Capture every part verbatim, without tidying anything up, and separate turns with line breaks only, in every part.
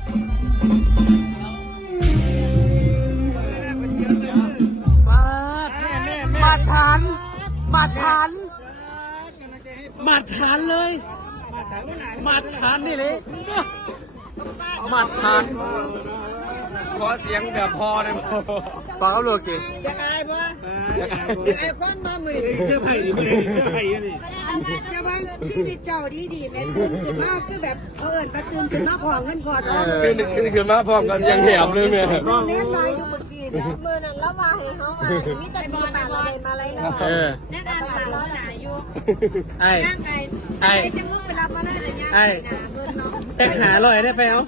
มาทานมาทานมาทานเลยมาทานนี่เลยมาทาน
ขอเสียงแบบพอเลย
ฟังเขาลูกกิน
จะอายบ่จะอายคนมามือ
เสื้อไผ่ดิมือเสื้อไผ่นี่
จะบังชีวิตเจ้าดีดีแม่ตื่นขึ้นมาคือแบบเอิญมาตื่นขึ้นมาพอเงินพอทอง
ตื่นขึ้นขึ้นมาพร้อมกันยังแหบเลยแม่
น้องเน้นลายอยู่เมื่อกี้นะ
มือนั้นแล้วมาให้เขามามีแต่ปีปากอะไรมาอะไรเนาะ
เออ
แน่นอนค่ะล้อหนาอยู่
ไอ้
ไอ้ไอ้จะมึงไปรับมาได้เลยเนี่ยไอ้
แต่ขาลอยได้ไปเอา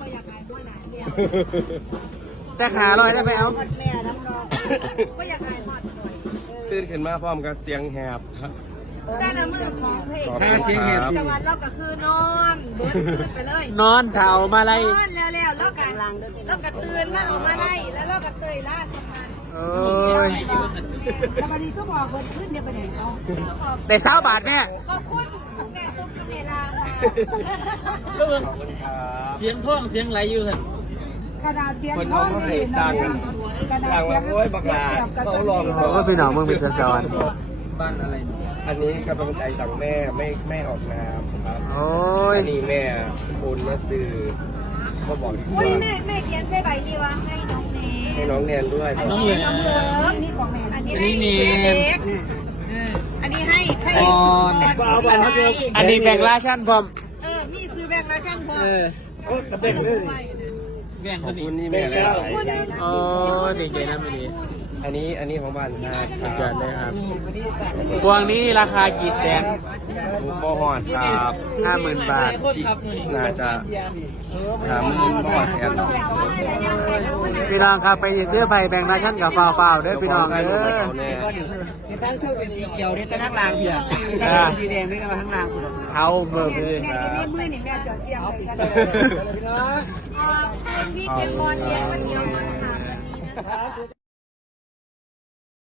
แต่ขาลอยได้ไปเอา
แม่น้ำนองก็อยากอายหมด
ตื่นขึ้นมาพร้อมกันเสียงแหบ
ได้ละมือของเพลงจังหวัดเราก็คือนอนเบิร์ดขึ้นไปเลย
นอนเท้ามาไล่
นอนแล้วแล้วแล้วกันแล้วก็ตื่นมาออกมาไล่แล้วเราก็เตยล่าสมาน
โอ้ย
แล้ววันนี้สมองเบิร์ดขึ้นเนี่ยไปไหนเอา
ได้สาวบาทแม่
ก็คุณแม่ตุ๊กกับเมลา
เสียงท่องเสียงไหลอยู่เหร
อกระดาษเสียงท่องนี่
ต่างกันต่างว่าโอ้ยบักหลาเขาลอง
บอกว่าพี่น้องมึงเป็นเจ้าวัน
บ้านอะไรอันนี้กำลังใจจากแม่ไม่ไม่ออกนามครับ
โอ้ย
อันนี้แม่โอนมาซื้อก็บอกที่ว่า
แม่แม่เขียนใส่ใบนี้วะให้น้องเนย
ให้น้องเนียนด้วย
น้องเนียน
นี่ของแม่อันนี้ให้เล็กอันนี้ให้ให้
บอลอันนี้แบ่งราชันพร้อม
เออมีซื้อแบ่งราชันพร้อมเออ
แบ่งเลย
แบ่งคนนี้นี่แม่
โอ้ดีใจนะไม่ดี
อันนี้อันนี้ของบ้านนะครับ
จอดเลยครับพวงนี้ราคากี่แสน
บุกบอหอดครับ
ห้าหมื่นบาท
น่าจะห้าหมื่นบอหอดแสน
พี่น้องครับไปซื้อไผ่แบ่งราชันกับฟ้าวฟ้าวเด้อพี่น้องเด้อ
ในตั้งชื่อเป็นสีเขียวในตั้งล่างเพียร์ตั้งสีแดงนี่ก็มาทั้งล่าง
เอาเบอร์เลย
แม่มือนี่แม่จอดเสียงเลยกันพี่น้องมีเก็บบอลเลี้ยงวันเดียวมันขาดวันนี้นะคะ